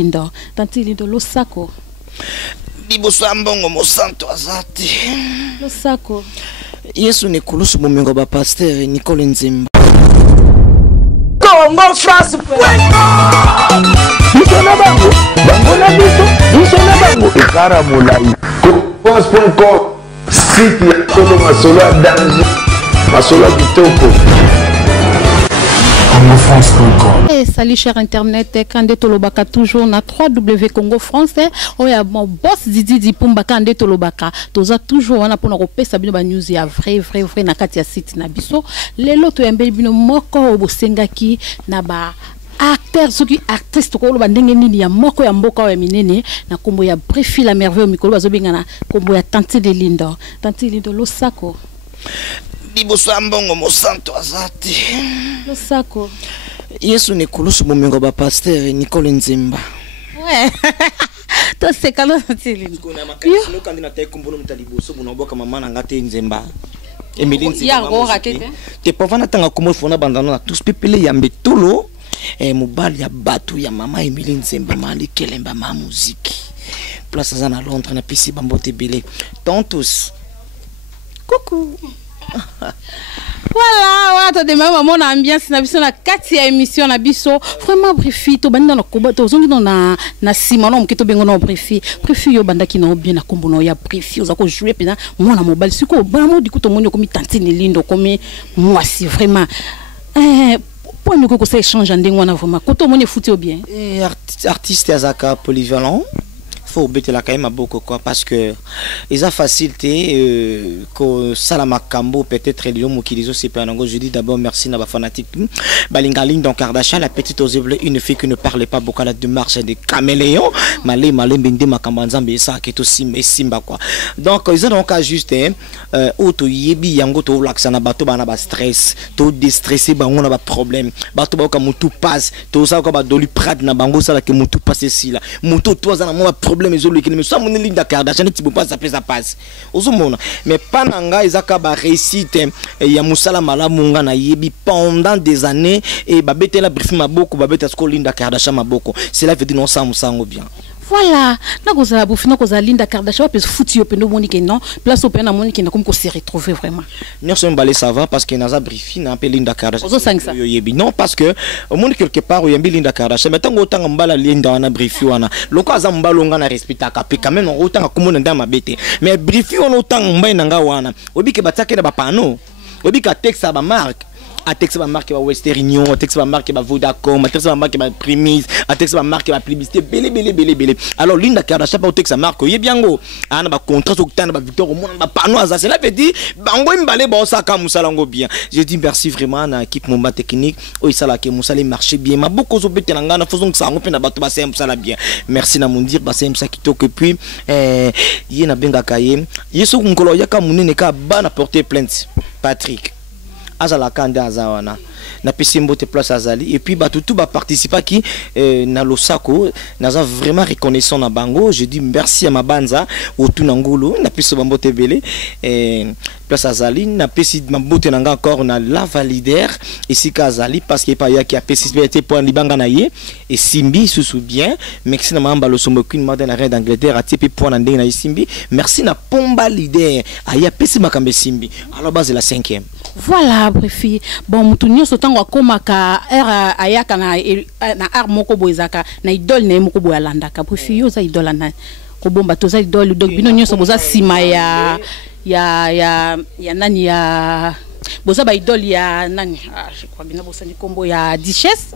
Lindo, tanti lindo losako. Liboso ambongo mosanto azati. Losako. Yesu ne kulusu mumengo ba pasteur Nicole Nzimba. Congo France. Bisona bango, bango na biso, bisona bango. Ekara molai. France.com. Site ya Kolo Masola danger. Masola kitoko. Et salut cher internet, Kande Tolobaka toujours na 3W Congo français. Oya mon boss Didi Pumba Kande Tolobaka. Toza toujours wana pona kopesa bino ba news ya vrai na kati ya site na biso. Lelo to yambeli bino moko obosengaki na ba acteur soki artiste ko loba ndenge nini ya moko ya mboka ya minene na kombo ya Brifi la merveille mikolo bazobenga na kombo ya Tanti de Lindo. Tanti Lindo losako. Liboso ambongo mosanto azati. Losako. Yesu ne kulusu mumengo ba pasteur Nicole Nzimba. Ouais. To se kalo Tanti Lindo. Kuna makasi no kandi na tayi kumbono mtaliboso bunaboka mama na ngate Nzimba. Emily Nzimba. Ya go ratete. Te pavana tanga komo fona bandana na tous pepele ya mbetolo. Mobali ya batu ya mama Emily Nzimba mali kelemba ma musique. Place à Londres na pisi bambote belé. Tontos. Coucou. Voilà, voilà, demain maman na ambiance na biso na kati ya émission na biso vraiment Brifi to banda na koba to zongi na sima no mketo bengo na Brifi yo bandaki na bien na kombo na ya Brifi ozako jouer pena mwana mobile siko vraiment du coup to moni komi Tanti de Lindo komi moi si vraiment pour nous que ça échange ndenge wana vraiment koto moni futi bien artiste azaka polyvalent. Faut bêter la quand beaucoup quoi parce que ils ont facilité que Salama Kambo peut-être les hommes qui disent c'est pas un je dis d'abord merci na ba fanatique Balingaling dans Kardashian la petite Ozebele une fille qui ne parlait pas beaucoup la démarche des caméléons malé bende makambanzambe ça qui est aussi simba quoi donc ils ont donc juste auto yebi yango to laksana bato bana ba stress to déstresser bango na ba problème bato ba ka mutu passe to ça ko ba doli prade na bango ça la que mutu passe si là mutu to za na mo problème mais ça mon Linda Kardashian tu peux pas s'appeler ça passe ozomona mais pananga ezaka ba réussite ya musala malamu nga na yebi pendant des années et babete la Brifi maboko babete sko Linda Kardashian maboko cela veut dire non ça musango bien voilà na koza Brifi na koza Linda Kardashian peut foutu yo pendo monique non place au pena monique na comme ko se retrouver vraiment nyonso mbale ça va parce que naza Brifi na appelé Linda Kardashian yo yebi non parce que au monde quelque part yambi Linda Kardashian mais tango tanga mbala Linda na Brifi wana loko aza mbalo nga na respecta ka pe quand même on tanga komona nda mabete mais Brifi on otanga mbai nanga wana obike batake na ba pano obika texte ba marque a texte ba marque ba Western Union a texte ba marque ba Vodacom a texte ba marque ba Primis a texte ba marque ba publicité belé alors Linda Kardashian pas texte marque yebiango ana ba contrat so tana ba Victor au monde ba pano ça cela veut dire bango mbale ba osaka musalango bien je dis merci vraiment na équipe Momba technique o isala ke musale marché bien ma beaucoup zo bete na ngana faisons que ça on pe na bato ba sem sala bien merci na mundir ba sem ça kitoko puis yena benga kaye yeso ngolo yaka munene ka ba na porter plainte Patrick azala kanda azawana na pesimbo te place azali et puis tout ba participer qui na losako naza vraiment reconnaissant na bango je dis merci à Mabanza autour ngulu na peso bambo tebele place azali na pesi mambote nanga encore na la validaire ici kazali parce que pa ya qui a participé pour libanga na ye et simbi se bien merci na mamba losombo queen mother na reine d'Angleterre a tipi pour na ndenge na simbi merci na pomba leader aya pesi makambe simbi alors base la 5e. Voilà Brifi bon mutunyo sotango akomaka era ayaka na art moko boezaka na idole na moko boyalandaka Brifi yo za idole na ko bomba to za idole donc bino nyoso boza sima ya nani ya boza ba idole ya nani je crois bien boza ni kombo ya Duchesse.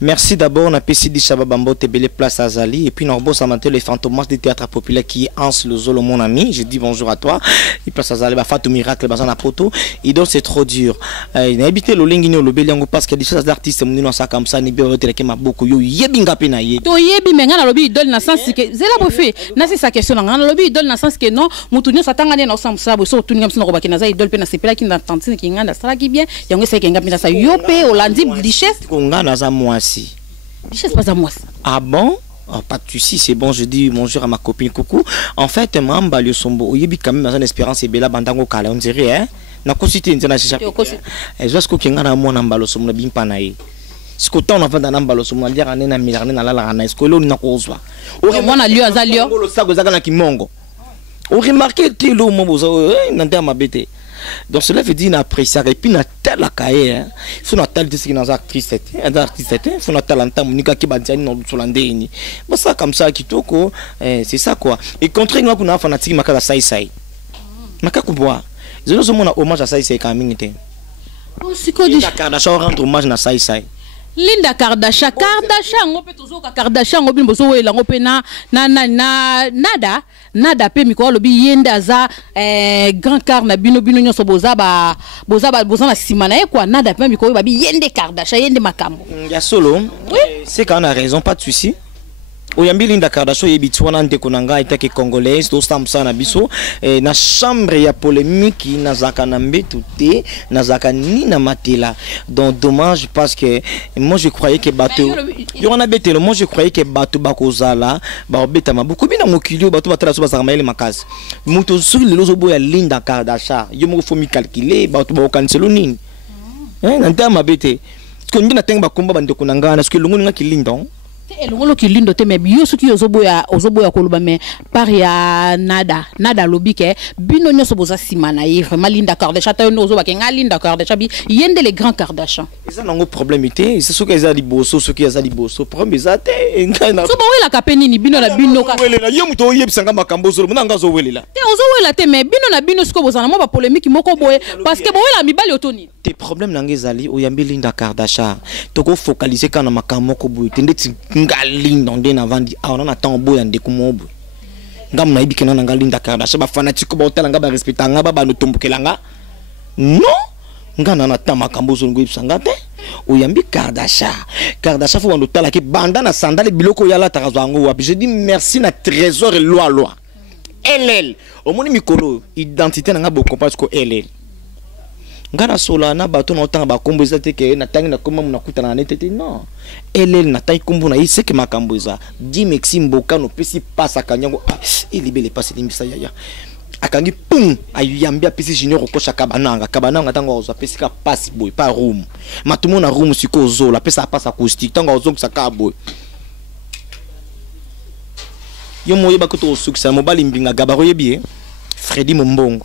Merci d'abord na PCD Chababambo Tebele place Azali et puis Norbo Samantel les fantomas du théâtre populaire qui est Hans le Zolo mon ami je dis bonjour à toi et place Azali ba Fatou Miracle bazana poto et donc c'est trop dur il a habité le lingi no le belango parce qu'il y a des choses d'artistes munino ça comme ça ni be retere ke maboko yo yebinga pe na ye to yebi menga na lobi idole na sens que zela Brifi na c'est sa question na lobi idole na sens que non mutunyo satanga ne na samsa bo so tuninga msino ko bakina za idole pe na sepela ki na tantine ki nganda sala ki bien yango se kenga pe na sa yope olandi Duchesse ko ngana za mwasi Duchesse pas à moi. Ah bon? Oh, pas de soucis, c'est bon, je dis bonjour à ma copine coucou. En fait, Mamba le sombo, oyebi quand même dans une espérance et bella bandango kala, on dirait hein. Na kosité ndina chicha. Et jusqu'au kinga na mona mbalo sombo bimpa na ye. ce que on a fait dans l'ambalo sur mon dire na milane na la na est-ce que l'on na kozwa on a lieu à Zalio le sago zakana kimongo on remarqué que l'eau mo bozo na ndea mabete donc cela veut dire n'apprécier et puis na telle cahier hein faut na telle ce qui dans actrice artiste faut na talent monika ki bandiani no solandeni bon ça comme ça kitoko c'est ça quoi et contre nous kuna fanatique makala sai makakubwa zelo zo mona hommage à sai quand même ngite on sikodi Kardashian rendre hommage na sai Linda Kardashian ngope tozoka Kardashian ngobi mbozo wela ngope na nada pe mikolo lobi yenda za grand car na bino nyoso boza na simana e quoi nada pe mikolo babi yende Kardashian yende makambo ya solo c'est qu'on a raison pas de souci. Oyambi Linda Kardashian yebiti wana ndeko nanga itake congolaise to stamsa na biso na chambre ya polémique na zaka na mbetu te na zaka ni na matela donc dommage parce que moi je croyais que bateau yona betelo moi je croyais que bateau bakozala ba obeta mabuku bina mokilio bateau batala so bazaka maele makasi muto sur le lozo boya Linda Kardashian yo mo faut mi calculer bateau ba okanselo nini na ndama bete ko ndina tenga bakomba bandeko nanga na ske lungu nga kilindon elongolo kilindo te me biyo soki ozoboya koloba me par ya nada lobike bino nyoso boza simana ye vraiment Linda Kardashian ta no ozoba ke nga Linda Kardashian bi yende les grands Kardashian ça nango problèmeité c'est ce que za liboso ce que za liboso problème za te ngana so ba wela kapeni ni bino na bino ka welela yo muto yebisanga makambo zo muna ngazo welela te ozowela te me bino na bino siko boza na mo ba polémique moko boye parce que bowela mibali otoni tes problèmes nangezali oyambi Linda Kardashian toko focaliser kana makambo ko boye tendeti ngalinda ndena vandi aona temps boya ndeko mobo ngam na ibikena na Linda Kardashian ba fanatique ba otala nga ba respectanga ba no tombokelanga non ngana na tama kambozo ngo ibsanga te oyambi Kardashian fo bando tala ki banda na sandale biloko yala takazwango wapi je dis merci na trésor et loi LL au moni mikolo identité na nga bo comprendre ko LL ngana sola na bato na otanga ba kombo ezate ke na tangi na koma muna kutana na tete non elel na tai kombo na ise ke makambo eza di Maxime Mboka no pesi pasa kanyango ilibele pasi limbisa yaya akangi pum ayambia pesi junior okosha kabananga tango ozo pesi ka pasi boy pa room matumo na room siko zola pesa pasa acoustique tango ozo kusaka boy yo moye bakoto osukisa mobali mbinga gabaro yebie Freddy Mombongo.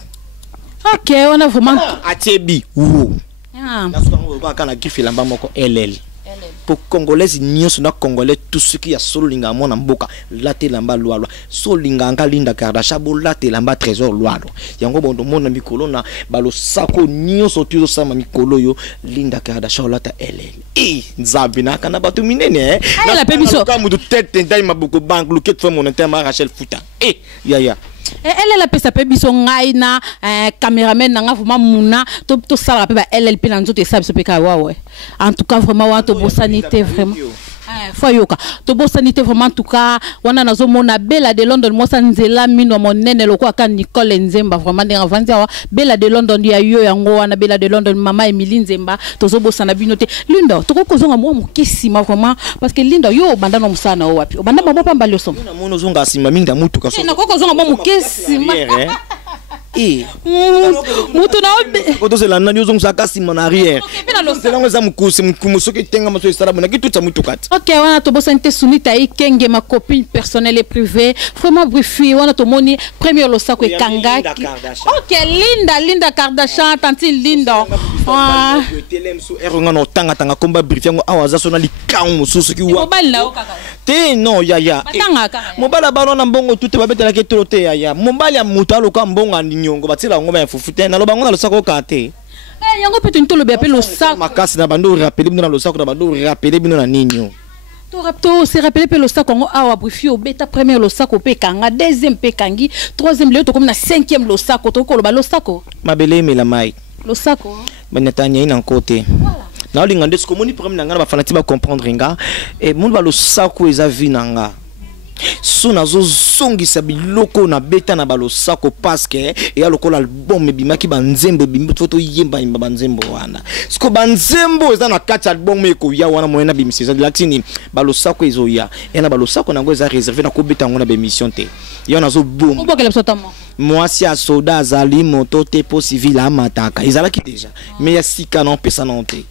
Ok, on a vraiment. Atebi, ou. Kana kifila mbamoko LL. Pour Congolais, nous sommes Congolais, tout ce qui a solinga mon amboka, laté lamba loi. Solinga anga Linda Kardashian, laté lamba trésor loi. Yango bondo mon ami kolona, balo sako nyo sotuzo sama mikolo yo, Linda Kardashian lata LL. Nzabina kana batu minene la pébiso. Comme de tête ndai mabuko bank loket fois mon intérêt Rachel Fouta. Ya. Elle a pesa pe biso ngai na cameraman nanga vraiment muna to sala pe ba LLP na nzoto esabi so pe ka wawe en tout cas vraiment wa to bosanité vraiment foyoka to bosanité vraiment en tout cas wana nazo mona Bella de London mo sanzela mino monene loko aka Nicole Nzemba vraiment ndenga vanzi wa Bella de London ya yo yango wana Bella de London mama Emily Nzemba tozo bosana binote Linda to ko zonga mo mukisima vraiment parce que Linda yo banda no musana o wapi banda mabo pamba lyo somo na mono zonga sima minda mutu ka so na ko zonga mo mukisima mutu na obe koto se la nani zonga sakasima na arrière c'est là za mukusi mkumosoki tenga maso isara bona kitu cha mutu kati. OK, wana to bosante sunita ikenge ma copine personnelle et privée vraiment brifi wana to moni premier losako ekangaki. OK, Linda Kardashian tanti Linda telem so eronga no tanga komba brifi ngo awaza sona likang mususu ki wa mobile na okaka te non ya mobile balo na mbongo tute babetela ke tolote ya mobile ya mutu aloka mbongo nyongo batela ngo ba fufute na lobango na losako kate yango peut une tolo be lo sac makasi na bando rappeler bino na lo sac na bando rappeler bino na ninyo to se rappeler pe lo sac ngo awa brifi o beta premier lo sac pe kanga deuxième pe kangi troisième le to comme na cinquième lo sac to ko lo ba lo sac mabele mela mai lo sac banatanya ina côté na linga ndesko moni problème na ngana ba fanati ba comprendre nga e monde ba lo sac eza vinanga liboso nazo zongisa biloko na beta na balosako parce que ya lokola album ebimaki banzembo bimbi foto yemba imba banzembo wana siko banzembo eza na kati album eko ya wana moyena bimiseza latini balosako ezoya yana balosako nango eza réservé na kobeta ngo na bémission te ya nazo boom moi si a soda azali moto te po civil amataka ezalaki déjà mais ya sika non pesa non te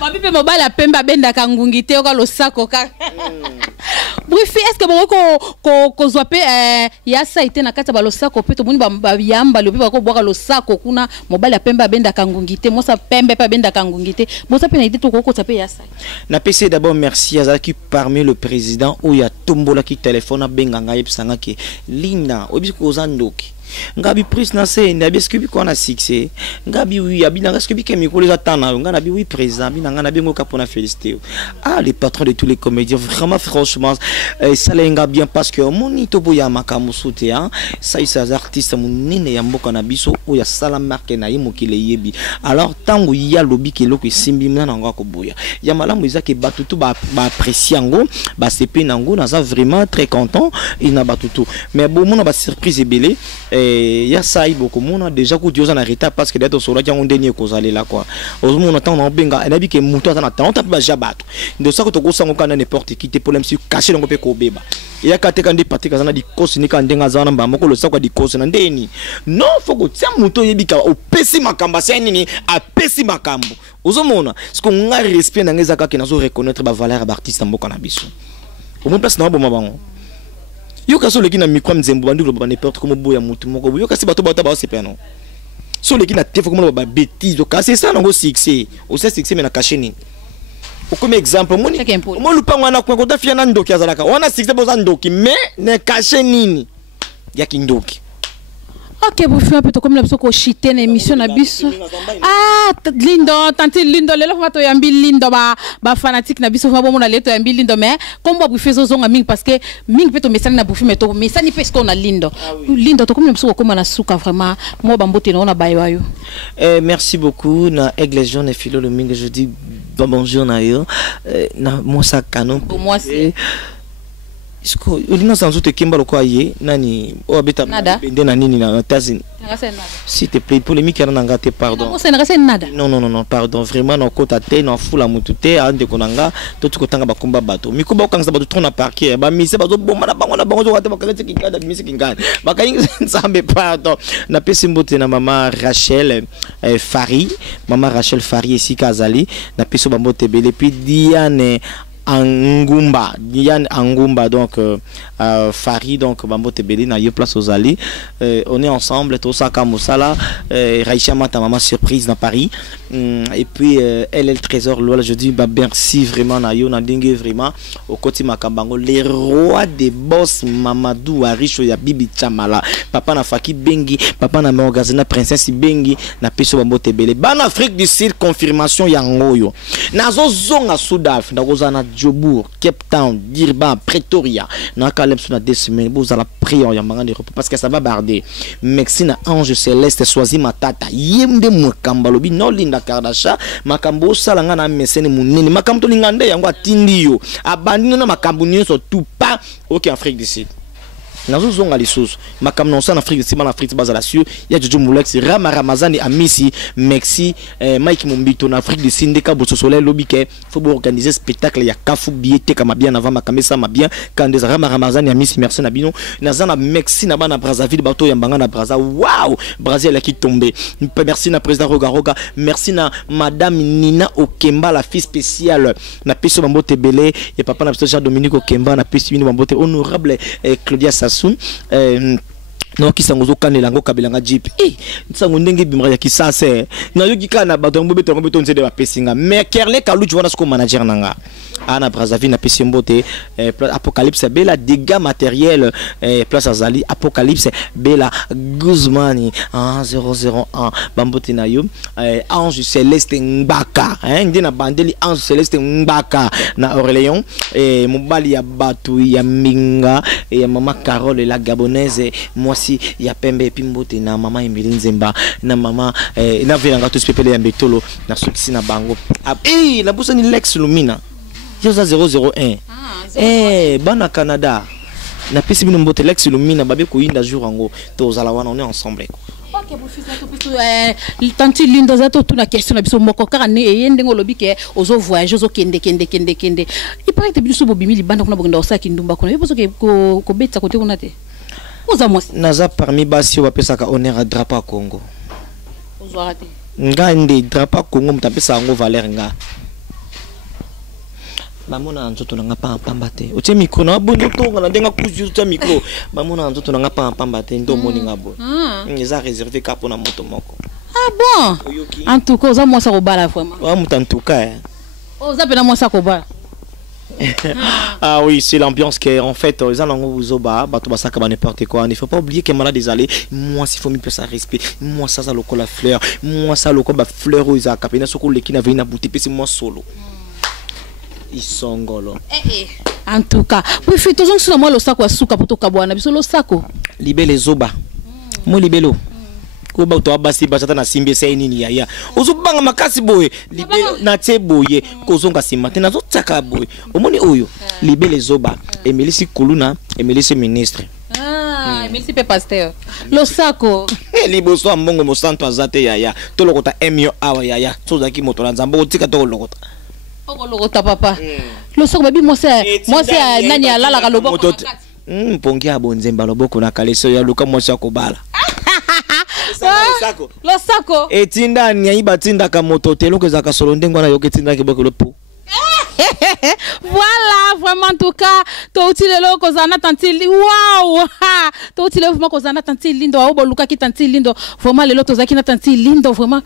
babipe mobala pemba benda kangungi te oka losako ka bref est-ce que bon ko zwa pe ya sa ite na kati balosako pe to moni ba yamba le pe ba ko boka losako kuna mobala pemba benda kangungi te mosa pembe pa benda kangungi te mosa pe na ite to ko tape ya sa na PC d'abord merci azaki parmi le président ou ya tombola ki téléphone benga ngai pisanga ke Linda obi ko zandoki ngabi prise na se ndabi est-ce que bi ko na succès ngabi oui abi na est-ce que bi kemi ko les attendre nga bi oui président bi na nga na bengo ka pour na féliciter les patrons de tous les comédiens vraiment franchement ça lenga bien parce que monito boya makamusute hein ça ces artistes munene ya mboka na biso o ya sala marque na yimo kile yebi alors tango ya lobi ke loko simbi mna nga ko boya ya malamu ezake batutu ba apprécier ngo ba sepe nango na ça vraiment très content il na batutu mais bon mon ba surprise ebele ya sai beaucoup mona déjà ko dioza na retard parce que d'être sur la jango dernier ko zali là quoi on attend na benga na bi ke muto atana tant ba jabato ndo sako to ko sango kana n'importe qui te problème si cacher ngo pe ko beba ya kateka ndi patika zana di kosi ni kandenga zana mba moko lo sako di kosi na ndeni non faut ko tia muto yebika o pesi makamba seni ni a pesi makambo ozomona siko nga respect na ngeza ka ke nazo reconnaître ba valeur d'artiste mboka na biso au moins place na bo mabango yoka so leki na mikwa mzembo bandu ba n'importe comment boya mutu moko yoka si bato ba sepe non so leki na tefo comment ba bêtise ka c'est ça nango succès o c'est succès mais na cacher ni comme exemple moni mo lupango na ko ta fia na ndoki azalaka wana succès boza ndoki mais ne cacher nini ya kindoki. Ok, vous faites un peu comme la personne qui chite une émission na biso. Ah, lindo, tante lindo, lelo fato yambi lindo ba fanatique na biso fa bon na leto yambi lindo mais comme vous faites zonga ming parce que ming peut to message na bufi mais to message parce qu'on a lindo. Lindo to comme la personne comme na suka vraiment moi bambote na bayo yo. Merci beaucoup na Aigle Jaune et Philo le ming je dis bonjour na yo na moi ça canon. Pour moi c'est Isko ulina sanzu te kimba lokwa ye nani o abeta bende na nini na tazini s'il te plaît polémique na ngate pardon non pardon vraiment na kota te na fula mutu te ande konanga to tukotanga bakumba bato mikuba okangisa bato tona parquet ba mise bazo bomba na bango zo kate bakalete kingada mise kingada bakayi nsambe pardon na pesi mbote na mama Rachel Fari ici Kazali na peso bambote bele puis Diane Angumba donc Farid donc Bambote Beli na yo place aux Ali on est ensemble tout ça comme ça Raïcha Mata maman surprise dans Paris et puis elle le trésor là je dis bah merci vraiment na yo na dingue vraiment au côté Makambango les rois des boss Mamadou Aricho ya Bibi Chamala papa na Faki Bengi papa na Morgazina princesse Bengi na peso Bambote Beli ban Afrique du Sud confirmation ya ngoyo nazo zonga Soudaf ndagozana Jobourg, Cape Town, Durban, Pretoria. Dans Caleb sur 2 semaines, vous allez prier en yamanga de repos parce que ça va barder. Mexina Ange Céleste choisi matata. Yemde mukamba lobi no linda kardasha makambo salanga na mesene munene makamto lingande yango atindiyo. Abandino na makambo nyonso tout pas OK Afrique du Sud. Nazo zonga lisusu makam non en Afrique c'est en Afrique bazala sur ya Jojo Molex Rama Ramazani Amisi Mexi Mike Mombito en Afrique du Sud ka boso soleil lobike faut organiser spectacle ya kafu biete kama bien avant makamesa ma bien quand des Rama Ramazani Amisi merci na bino nazana Mexi na bana Brazzaville bato ya mbanga na Brazza waouh Brazil la qui tombé merci na président Roga merci na madame Nina Okemba la fille spéciale na peso bambote belé et papa na Jean Dominique Okemba na peso bino bambote honorable Claudia Sassou non qui sangozo kanelango kabelanga jeep nsango ndenge bimra ya kisasa na yoki kana bato mbobeto ngobeto nzede ba pesinga mais Kerle Kaluchi wana sko manager nanga ana Brazzaville na pesi mbote Apocalypse Bella dégâts matériels place Azali Apocalypse Bella Guzmani 001 bambote na yo Ange Céleste Mbaka ndina bandeli Ange Céleste Mbaka na Orléans mobali ya batu ya Minga et maman Carole la gabonaise moi si ya pembe pimbote na mama Emily Nzemba na mama na velanga to spepele ya Mbetolo na sokisi na bango la bossa ni Lex Lumina yoza 001 bana Canada na pesi bino mbote Lex Lumina babe ko yinda jour ango to zala wana on est ensemble quoi. OK pour fils to piso tanti lindo za to tuna question na biso moko kaka ne yende ngolobi ke ozo voyage ozo kende. Il paraît que biso bobimi libanda kuna bokenda osaki ndumba kuna biso ke ko betsa kote kuna te. Oza moi naza parmi basi ba pesa ka honneur à drapeau Congo. Ozo arate. Nga ndi drapeau Congo mtapesa ngo valeur nga. Bamona nzoto na ngapa pamba te. Otie micro na bondo tonga na ndenga kuzu ta micro. Bamona nzoto na ngapa pamba te ndo moni ngabo. Ngeza réservé ka pona moto moko. Ah bon? En tout cas, oza moi ça ko bala vraiment. Wa muta en tout cas. Oza pena moi ça ko bala. Ah oui, c'est l'ambiance qui est en fait ils allons zoba bato basaka ba n'importe quoi. Il faut pas oublier que malade des allées moi s'il faut me faire respect. Moi ça loko la fleur. Moi ça loko ba fleur aux akapena soko lekina vina bouti pe c'est moi solo. Isongolo. En tout cas, puis fait toujours sur moi le sac wa suka poto kabwana biso lo sako. Libele zoba. Mo libelo. Ko ba to abasi basata na simbe sai nini yaya. Ozubanga makasi boye. Libele na te boye ko zonga simate na zo tsaka boye. Omoni oyo. Libele zoba. Emilisi kuluna, emilisi ministre. Ah, emilisi pe pasteur. Lo sako. Liboso ambongo mo santo azate yaya. To lokota emio awa yaya. To zaki moto na nzambo tika to lokota. Okoloota papa. Lo sako babi moi c'est nani alala ka loboko. Pongi abonzemba loboko na kaleso ya luka moi sako bala. Lo sako. Etinda nyaiba tinda ka moto telo ke zaka solo ndengo na yoke tinda ke boko lopo. Voilà, vraiment en tout cas, to utile lo kozana tanti wow. To utile vraiment kozana tanti lindo obo luka ki tanti lindo. Vraiment lelo tozaki na tanti lindo vraiment.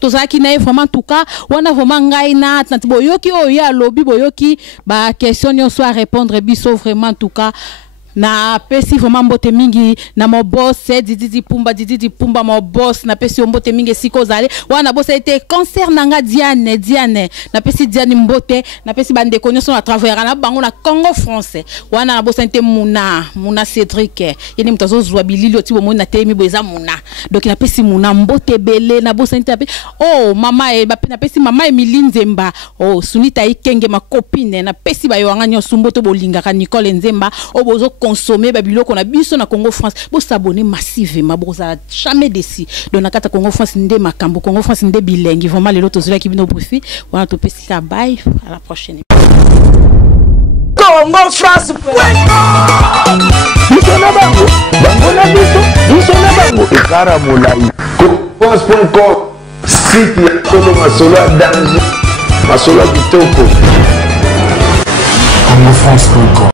Tozaki na vraiment en tout cas, wana vraiment ngai na tanti boyoki o ya lobi boyoki ba question nyo soit répondre biso vraiment en tout cas. Na pesi vraiment mbote mingi na mo boss Didi Pumba mo boss na pesi mbote mingi siko zale wana boss été concert nanga Diane na pesi Diane mbote na pesi bande konyo na travailler na bango na Congo français wana na boss été Muna Cédric yeni mtazo zwa bilili oti bomo na temi boza Muna donc na pesi Muna mbote belé na boss été oh mama e na pesi mama Emily Nzemba oh Sunita Ikenge ma copine na pesi bayo anga nyo sumboto bolinga ka Nicole Nzemba obozo consommer babilo qu'on a biso na Congo France bo s'abonner massivement bo ça jamais déci donc na kata Congo France ndé makambo Congo France ndé bilingue vraiment les autres là qui vient au profit on a tout pesika bye à la prochaine Congo France Isona bango bango na biso Isona bango ekara molai France.com site ya Tolo Masolo danger Masolo kitoko Congo France.com